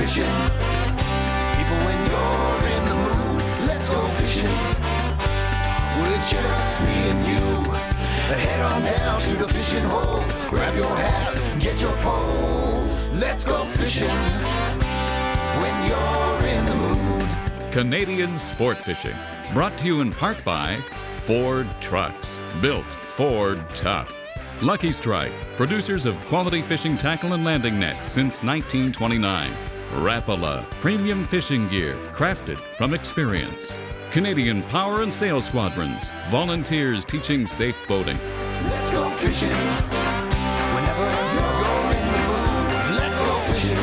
fishing. People, when you're in the mood, let's go fishing. Well, it's just me and you. Head on down to the fishing hole. Grab your hat, get your pole. Let's go fishing when you're in the mood. Canadian Sport Fishing, brought to you in part by Ford Trucks, built Ford tough. Lucky Strike, producers of quality fishing tackle and landing nets since 1929. Rapala, premium fishing gear crafted from experience. Canadian Power and Sail Squadrons, volunteers teaching safe boating. Let's go fishing whenever you're in the mood. Let's go fishing.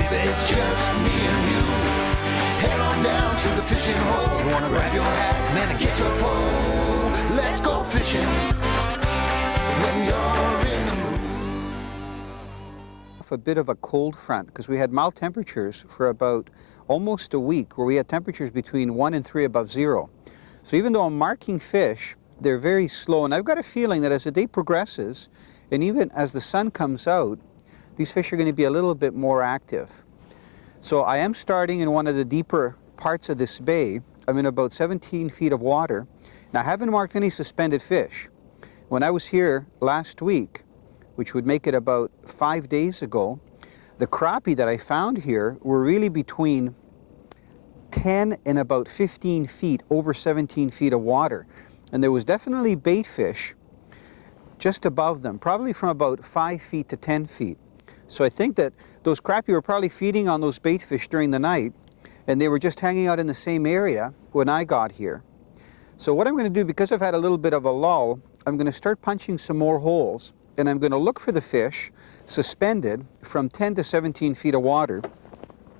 Baby, it's just me and you. Head on down to the fishing hole. You wanna grab your hat, man, and get your pole. Let's go fishing when you're in the mood. A bit of a cold front because we had mild temperatures for about almost a week where we had temperatures between 1 and 3 above zero. So even though I'm marking fish, they're very slow, and I've got a feeling that as the day progresses and even as the sun comes out, these fish are going to be a little bit more active. So I am starting in one of the deeper parts of this bay. I'm in about 17 feet of water, and I haven't marked any suspended fish. When I was here last week, which would make it about 5 days ago, the crappie that I found here were really between 10 and about 15 feet, over 17 feet of water. And there was definitely bait fish just above them, probably from about 5 feet to 10 feet. So I think that those crappie were probably feeding on those bait fish during the night, and they were just hanging out in the same area when I got here. So what I'm going to do, because I've had a little bit of a lull, I'm going to start punching some more holes, and I'm going to look for the fish suspended from 10 to 17 feet of water.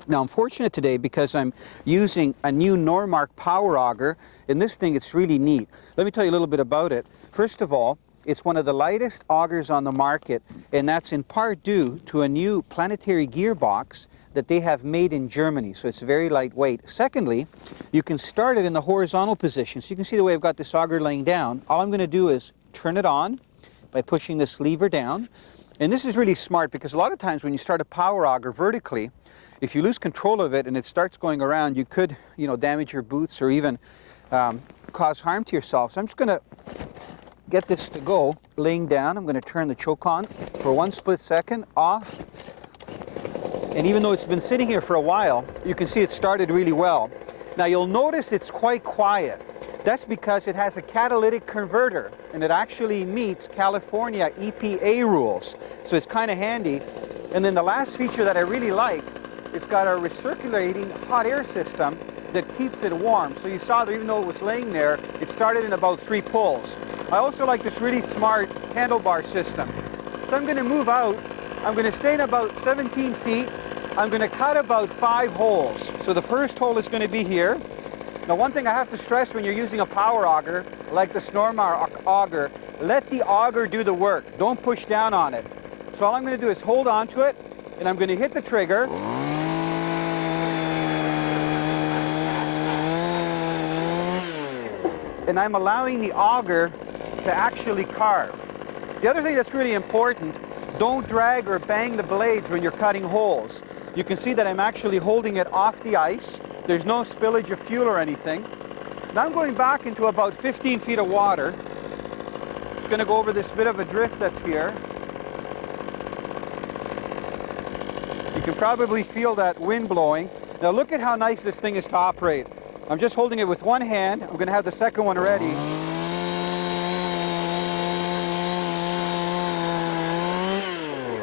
Now I'm fortunate today because I'm using a new Normark power auger. In this thing, it's really neat. Let me tell you a little bit about it. First of all, it's one of the lightest augers on the market, and that's in part due to a new planetary gearbox that they have made in Germany, so it's very lightweight. Secondly, you can start it in the horizontal position. So you can see the way I've got this auger laying down. All I'm going to do is turn it on by pushing this lever down. And this is really smart because a lot of times when you start a power auger vertically, if you lose control of it and it starts going around, you could, damage your boots or even cause harm to yourself. So I'm just going to get this to go, laying down. I'm going to turn the choke on for 1 split second, off. And even though it's been sitting here for a while, you can see it started really well. Now you'll notice it's quite quiet. That's because it has a catalytic converter, and it actually meets California EPA rules. So it's kind of handy. And then the last feature that I really like, it's got a recirculating hot air system that keeps it warm. So you saw that even though it was laying there, it started in about 3 pulls. I also like this really smart handlebar system. So I'm going to move out. I'm going to stay in about 17 feet. I'm going to cut about 5 holes. So the first hole is going to be here. Now one thing I have to stress when you're using a power auger, like the Normark auger, let the auger do the work. Don't push down on it. So all I'm going to do is hold on to it, and I'm going to hit the trigger. And I'm allowing the auger to actually carve. The other thing that's really important, don't drag or bang the blades when you're cutting holes. You can see that I'm actually holding it off the ice. There's no spillage of fuel or anything. Now I'm going back into about 15 feet of water. Just going to go over this bit of a drift that's here. You can probably feel that wind blowing. Now look at how nice this thing is to operate. I'm just holding it with one hand. I'm going to have the second one ready.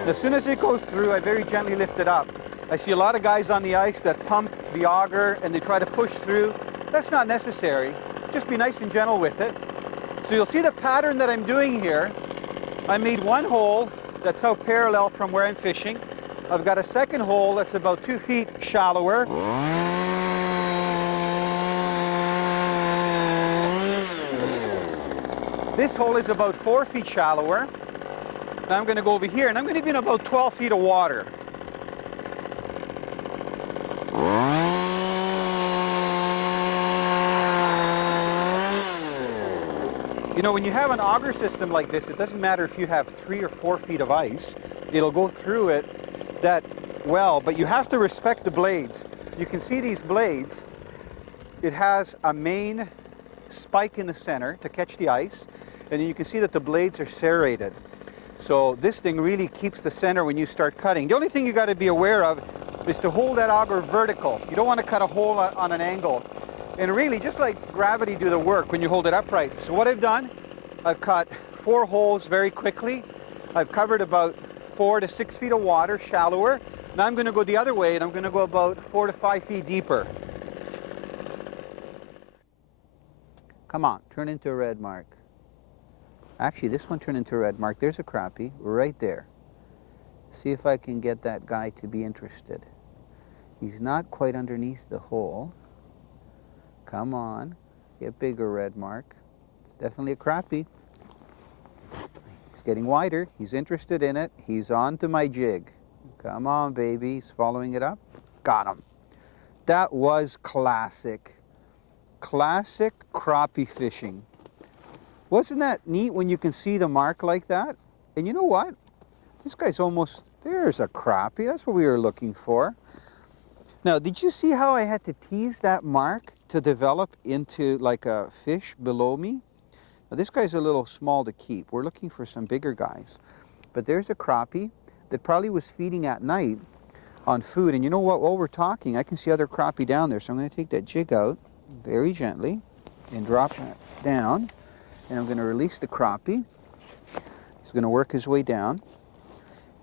As soon as it goes through, I very gently lift it up. I see a lot of guys on the ice that pump the auger and they try to push through. That's not necessary. Just be nice and gentle with it. So you'll see the pattern that I'm doing here. I made one hole that's out parallel from where I'm fishing. I've got a second hole that's about 2 feet shallower. This hole is about 4 feet shallower. Now I'm going to go over here, and I'm going to be in about 12 feet of water. You know, when you have an auger system like this, it doesn't matter if you have 3 or 4 feet of ice. It'll go through it. That well, but you have to respect the blades. You can see these blades. It has a main spike in the center to catch the ice, and then you can see that the blades are serrated. So this thing really keeps the center when you start cutting. The only thing you got to be aware of is to hold that auger vertical. You don't want to cut a hole on an angle. And really, just like gravity do the work when you hold it upright. So what I've done, I've cut 4 holes very quickly. I've covered about 4 to 6 feet of water, shallower. Now I'm going to go the other way, and I'm going to go about 4 to 5 feet deeper. Come on, turn into a red mark. Actually, this one turned into a red mark. There's a crappie right there. See if I can get that guy to be interested. He's not quite underneath the hole. Come on, get bigger, red mark. It's definitely a crappie. He's getting wider. He's interested in it. He's on to my jig. Come on, baby. He's following it up. Got him. That was classic. Classic crappie fishing. Wasn't that neat when you can see the mark like that? And you know what? This guy's almost, there's a crappie. That's what we were looking for. Now, did you see how I had to tease that mark to develop into like a fish below me? Now, this guy's a little small to keep. We're looking for some bigger guys. But there's a crappie that probably was feeding at night on food. And you know what? While we're talking, I can see other crappie down there. So I'm going to take that jig out very gently and drop that down. And I'm going to release the crappie. He's going to work his way down.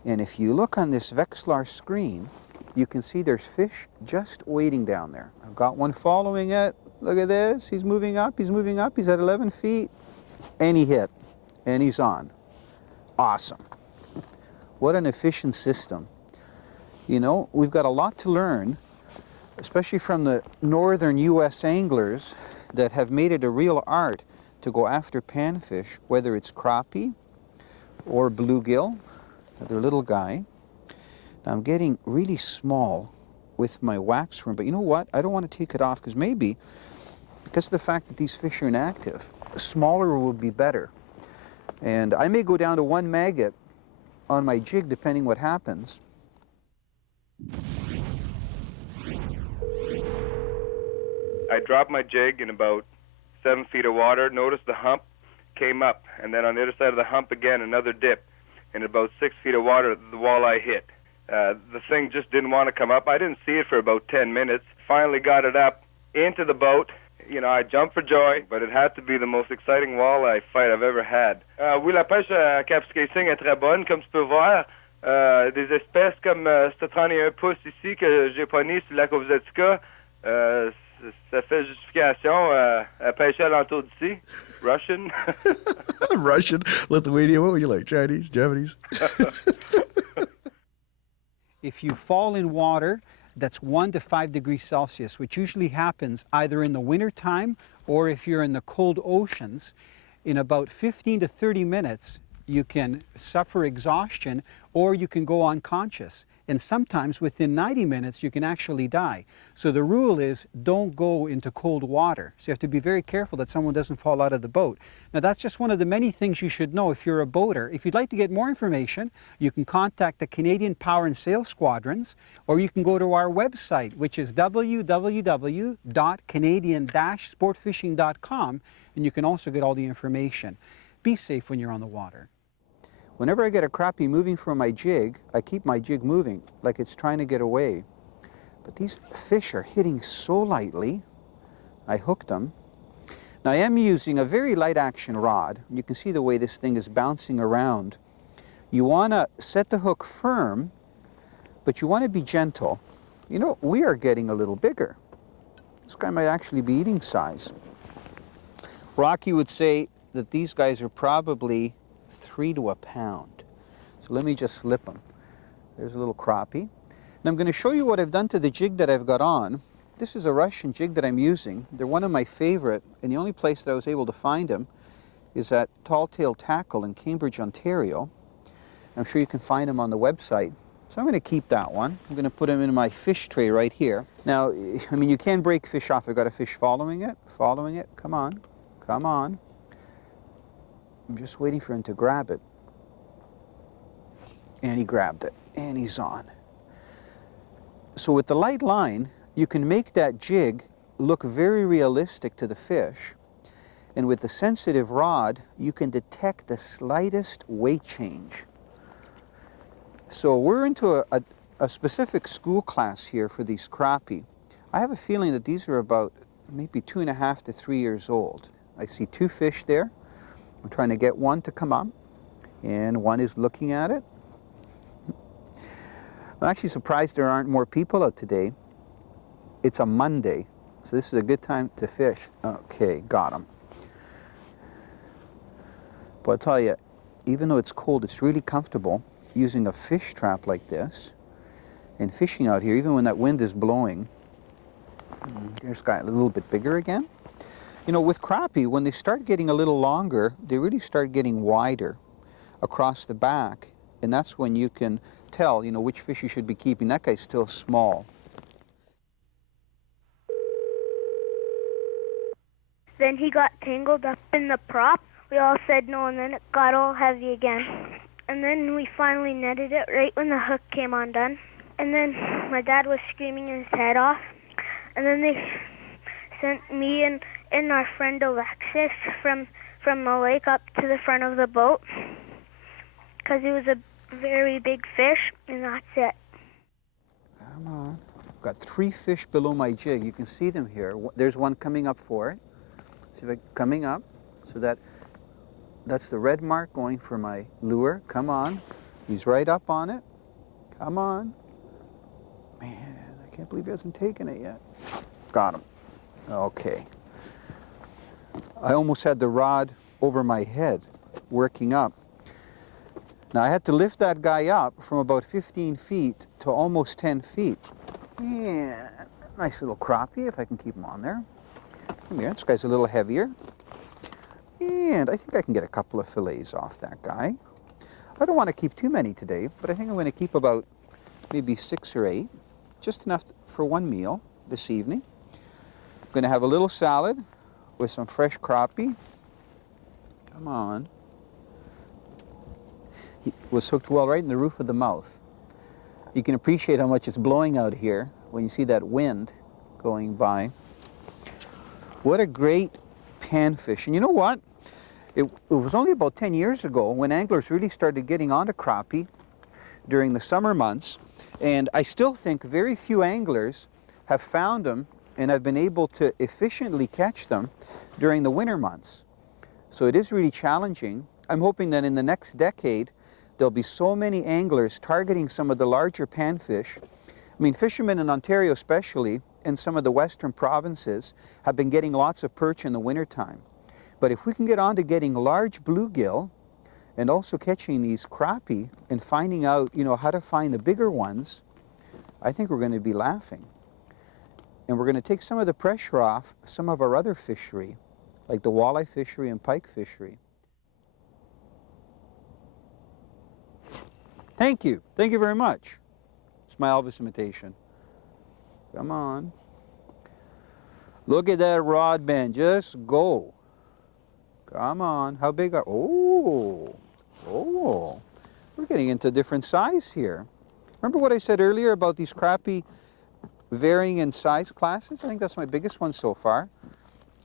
And if you look on this Vexilar screen, you can see there's fish just waiting down there. I've got one following it. Look at this. He's moving up. He's moving up. He's at 11 feet. And he hit. And he's on. Awesome. What an efficient system. You know, we've got a lot to learn, especially from the northern U.S. anglers that have made it a real art to go after panfish, whether it's crappie or bluegill, another little guy. Now I'm getting really small with my wax worm, but you know what? I don't want to take it off because maybe, because of the fact that these fish are inactive, smaller would be better. And I may go down to 1 maggot on my jig depending what happens. I dropped my jig in about 7 feet of water, noticed the hump, came up, and then on the other side of the hump again, another dip. In about 6 feet of water, the walleye hit. The thing just didn't want to come up. I didn't see it for about 10 minutes. Finally got it up into the boat. You know, I jumped for joy, but it had to be the most exciting walleye fight I've ever had. Oui, la pêche à capsicum est très bonne, comme tu peux voir. Des espèces comme ce 31 pouces ici que j'ai pogné sur la Kovzetka, ça fait justification à pêcher alentour d'ici. Russian. Russian, Lithuanian, what were you like, Chinese, Japanese? If you fall in water that's 1 to 5 degrees Celsius, which usually happens either in the winter time or if you're in the cold oceans, in about 15 to 30 minutes, you can suffer exhaustion or you can go unconscious. And sometimes within 90 minutes, you can actually die. So the rule is don't go into cold water. So you have to be very careful that someone doesn't fall out of the boat. Now that's just one of the many things you should know if you're a boater. If you'd like to get more information, you can contact the Canadian Power and Sail Squadrons, or you can go to our website, which is www.canadian-sportfishing.com, and you can also get all the information. Be safe when you're on the water. Whenever I get a crappie moving from my jig, I keep my jig moving like it's trying to get away. But these fish are hitting so lightly. I hooked them. Now I am using a very light action rod. You can see the way this thing is bouncing around. You want to set the hook firm, but you want to be gentle. You know, we are getting a little bigger. This guy might actually be eating size. Rocky would say that these guys are probably 3 to a pound. So let me just slip them. There's a little crappie. And I'm going to show you what I've done to the jig that I've got on. This is a Russian jig that I'm using. They're one of my favorite, and the only place that I was able to find them is at Tall Tail Tackle in Cambridge, Ontario. I'm sure you can find them on the website. So I'm going to keep that one. I'm going to put them in my fish tray right here. Now, I mean, you can break fish off. I've got a fish following it. Come on, come on. I'm just waiting for him to grab it. And he grabbed it, and he's on. So with the light line, you can make that jig look very realistic to the fish. And with the sensitive rod, you can detect the slightest weight change. So we're into a specific school class here for these crappie. I have a feeling that these are about maybe 2.5 to 3 years old. I see 2 fish there. I'm trying to get one to come up, and one is looking at it. I'm actually surprised there aren't more people out today. It's a Monday, so this is a good time to fish. Okay, got him. But I'll tell you, even though it's cold, it's really comfortable using a fish trap like this and fishing out here, even when that wind is blowing. There's got a little bit bigger again. You know, with crappie, when they start getting a little longer, they really start getting wider across the back, and that's when you can tell, you know, which fish you should be keeping. That guy's still small. Then he got tangled up in the prop. We all said no, and then it got all heavy again. And then we finally netted it right when the hook came undone. And then my dad was screaming his head off. And then they sent me and our friend Alexis from the lake up to the front of the boat because it was a very big fish, and that's it. Come on. I've got 3 fish below my jig. You can see them here. There's one coming up for it. See if I coming up. So that's the red mark going for my lure. Come on. He's right up on it. Come on. Man, I can't believe he hasn't taken it yet. Got him. Okay. I almost had the rod over my head working up. Now I had to lift that guy up from about 15 feet to almost 10 feet. Yeah, nice little crappie if I can keep him on there. Come here, this guy's a little heavier. And I think I can get a couple of fillets off that guy. I don't want to keep too many today, but I think I'm going to keep about maybe 6 or 8, just enough for one meal this evening. I'm going to have a little salad with some fresh crappie. Come on. He was hooked well right in the roof of the mouth. You can appreciate how much it's blowing out here when you see that wind going by. What a great panfish. And you know what? It was only about 10 years ago when anglers really started getting onto crappie during the summer months. And I still think very few anglers have found them and have been able to efficiently catch them during the winter months. So it is really challenging. I'm hoping that in the next decade, there'll be so many anglers targeting some of the larger panfish. I mean, fishermen in Ontario especially, and some of the western provinces, have been getting lots of perch in the wintertime. But if we can get on to getting large bluegill and also catching these crappie and finding out, you know, how to find the bigger ones, I think we're going to be laughing. And we're going to take some of the pressure off some of our other fishery, like the walleye fishery and pike fishery. Thank you. Thank you very much. It's my Elvis imitation. Come on. Look at that rod bend. Just go. Come on. How big are... Oh. Oh. We're getting into different size here. Remember what I said earlier about these crappie varying in size classes? I think that's my biggest one so far.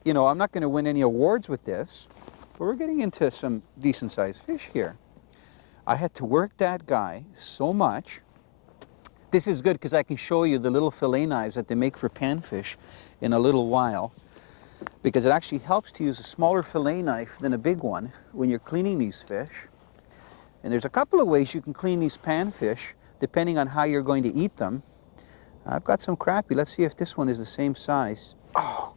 You know, I'm not going to win any awards with this, but we're getting into some decent sized fish here. I had to work that guy so much. This is good because I can show you the little fillet knives that they make for panfish in a little while, because it actually helps to use a smaller fillet knife than a big one when you're cleaning these fish. And there's a couple of ways you can clean these panfish depending on how you're going to eat them. I've got some crappie. Let's see if this one is the same size. Oh,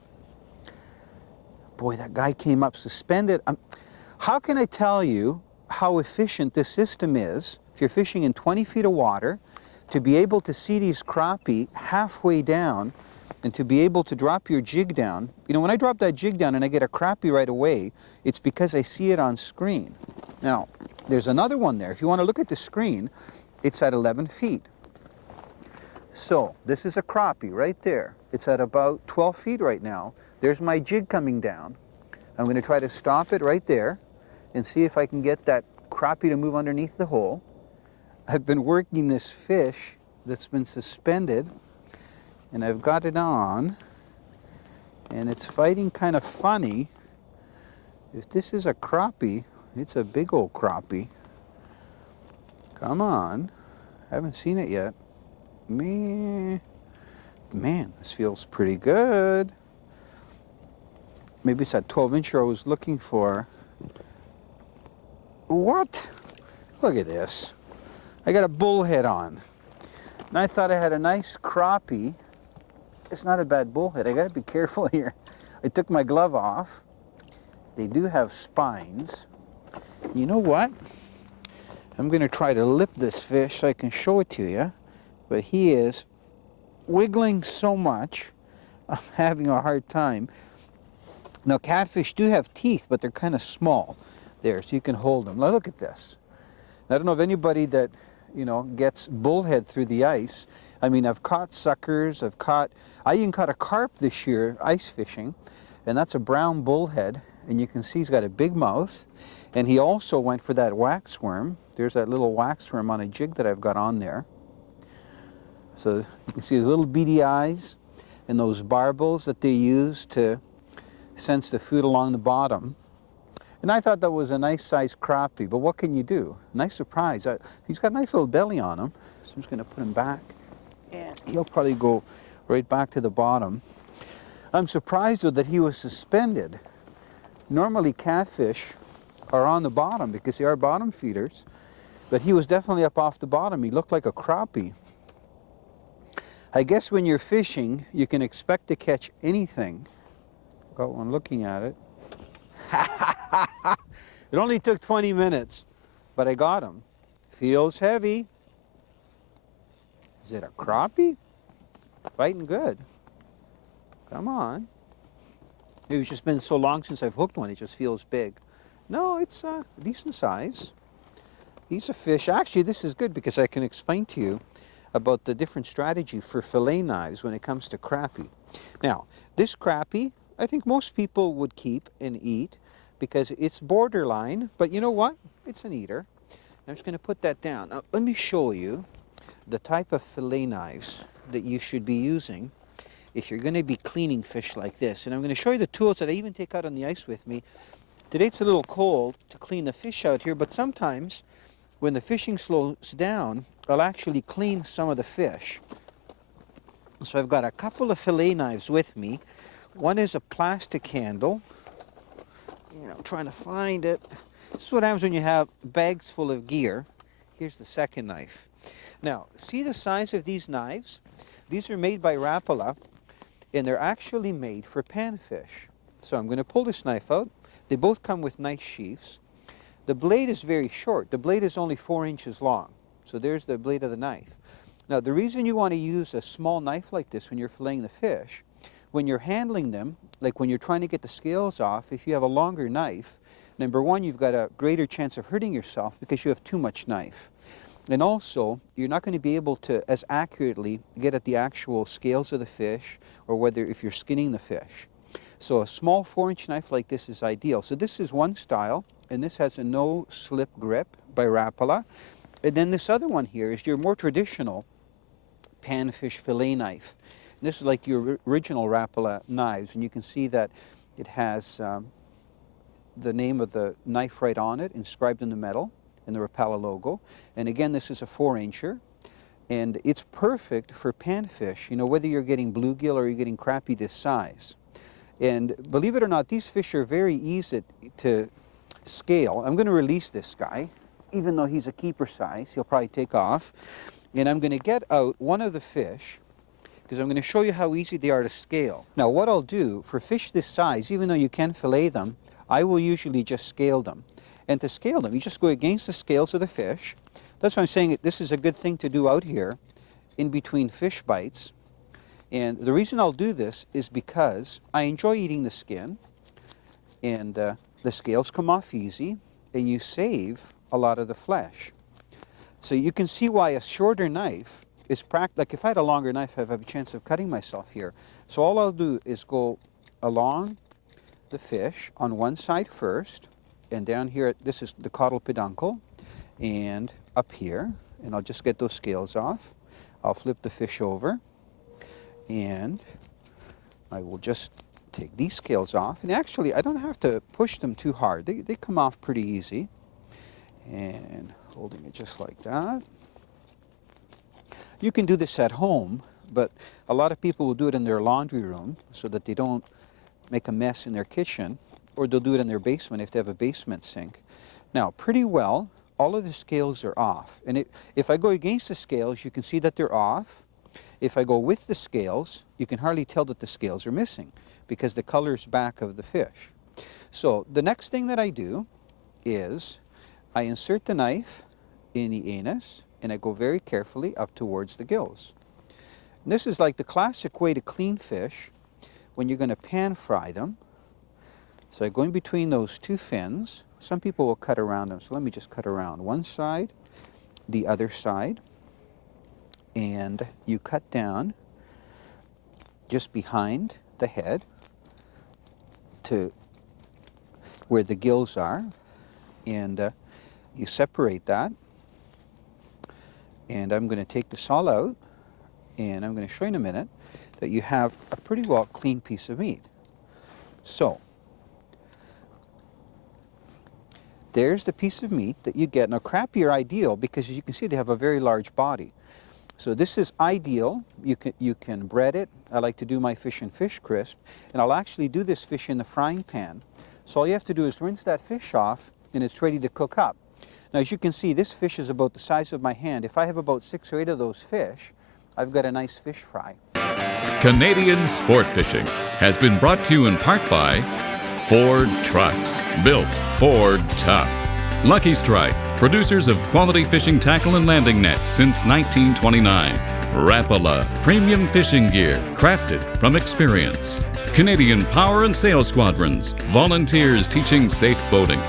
boy, that guy came up suspended. How can I tell you how efficient this system is if you're fishing in 20 feet of water, to be able to see these crappie halfway down and to be able to drop your jig down? You know, when I drop that jig down and I get a crappie right away, it's because I see it on screen. Now, there's another one there. If you want to look at the screen, it's at 11 feet. So this is a crappie right there. It's at about 12 feet right now. There's my jig coming down. I'm going to try to stop it right there and see if I can get that crappie to move underneath the hole. I've been working this fish that's been suspended and I've got it on, and it's fighting kind of funny. If this is a crappie, it's a big old crappie. Come on. Haven't seen it yet. Man, this feels pretty good. Maybe it's that 12-incher I was looking for. What? Look at this. I got a bullhead on. And I thought I had a nice crappie. It's not a bad bullhead. I got to be careful here. I took my glove off. They do have spines. You know what? I'm going to try to lip this fish so I can show it to you. But he is wiggling so much, I'm having a hard time. Now, catfish do have teeth, but they're kind of small there, so you can hold them. Now, look at this. I don't know of anybody that, you know, gets bullhead through the ice. I mean, I've caught suckers, I even caught a carp this year ice fishing, and that's a brown bullhead, and you can see he's got a big mouth, and he also went for that waxworm. There's that little waxworm on a jig that I've got on there. So you can see his little beady eyes and those barbels that they use to sense the food along the bottom. And I thought that was a nice sized crappie, but what can you do? Nice surprise. He's got a nice little belly on him, so I'm just going to put him back, and he'll probably go right back to the bottom. I'm surprised though that he was suspended. Normally catfish are on the bottom because they are bottom feeders, but he was definitely up off the bottom. He looked like a crappie. I guess when you're fishing, you can expect to catch anything. Got one looking at it. It only took 20 minutes, but I got him. Feels heavy. Is it a crappie? Fighting good. Come on. Maybe it's just been so long since I've hooked one, it just feels big. No, it's a decent size. He's a fish. Actually, this is good because I can explain to you about the different strategy for fillet knives when it comes to crappie. Now, this crappie, I think most people would keep and eat because it's borderline, but you know what? It's an eater. I'm just going to put that down. Now, let me show you the type of fillet knives that you should be using if you're going to be cleaning fish like this. And I'm going to show you the tools that I even take out on the ice with me. Today it's a little cold to clean the fish out here, but sometimes when the fishing slows down, I'll actually clean some of the fish. So I've got a couple of fillet knives with me. One is a plastic handle. You know, I'm trying to find it. This is what happens when you have bags full of gear. Here's the second knife. Now, see the size of these knives? These are made by Rapala, and they're actually made for panfish. So I'm going to pull this knife out. They both come with nice sheaths. The blade is very short. The blade is only 4 inches long. So there's the blade of the knife. Now, the reason you want to use a small knife like this when you're filleting the fish, when you're handling them, like when you're trying to get the scales off, if you have a longer knife, number one, you've got a greater chance of hurting yourself because you have too much knife. And also, you're not going to be able to as accurately get at the actual scales of the fish or whether if you're skinning the fish. So a small 4-inch knife like this is ideal. So this is one style, and this has a no-slip grip by Rapala. And then this other one here is your more traditional panfish fillet knife. And this is like your original Rapala knives, and you can see that it has the name of the knife right on it, inscribed in the metal, and the Rapala logo. And again, this is a 4-incher, and it's perfect for panfish, you know, whether you're getting bluegill or you're getting crappie this size. And believe it or not, these fish are very easy to scale. I'm going to release this guy, even though he's a keeper size. He'll probably take off. And I'm going to get out one of the fish, because I'm going to show you how easy they are to scale. Now, what I'll do for fish this size, even though you can fillet them, I will usually just scale them. And to scale them, you just go against the scales of the fish. That's why I'm saying this is a good thing to do out here in between fish bites. And the reason I'll do this is because I enjoy eating the skin, and the scales come off easy, and you save a lot of the flesh. So you can see why a shorter knife is practical. Like if I had a longer knife, I'd have a chance of cutting myself here. So all I'll do is go along the fish on one side first, and down here, this is the caudal peduncle, and up here, and I'll just get those scales off. I'll flip the fish over, And I will just take these scales off. And actually, I don't have to push them too hard. They come off pretty easy. And holding it just like that. You can do this at home, but a lot of people will do it in their laundry room so that they don't make a mess in their kitchen, or they'll do it in their basement if they have a basement sink. Now, pretty well, all of the scales are off. And if I go against the scales, you can see that they're off. If I go with the scales, you can hardly tell that the scales are missing because the color's back of the fish. So the next thing that I do is I insert the knife in the anus and I go very carefully up towards the gills. And this is like the classic way to clean fish when you're going to pan fry them. So I go in between those two fins. Some people will cut around them, so let me just cut around one side, the other side, and you cut down just behind the head to where the gills are, and you separate that. And I'm going to take this all out, and I'm going to show you in a minute that you have a pretty well clean piece of meat. So there's the piece of meat that you get. Now, crappie are ideal because, as you can see, they have a very large body. So this is ideal. You can bread it. I like to do my fish in fish crisp, and I'll actually do this fish in the frying pan. So all you have to do is rinse that fish off, and it's ready to cook up. Now, as you can see, this fish is about the size of my hand. If I have about 6 or 8 of those fish, I've got a nice fish fry. Canadian Sport Fishing has been brought to you in part by Ford Trucks, built Ford tough. Lucky Strike, producers of quality fishing tackle and landing nets since 1929. Rapala, premium fishing gear, crafted from experience. Canadian Power and Sail Squadrons, volunteers teaching safe boating.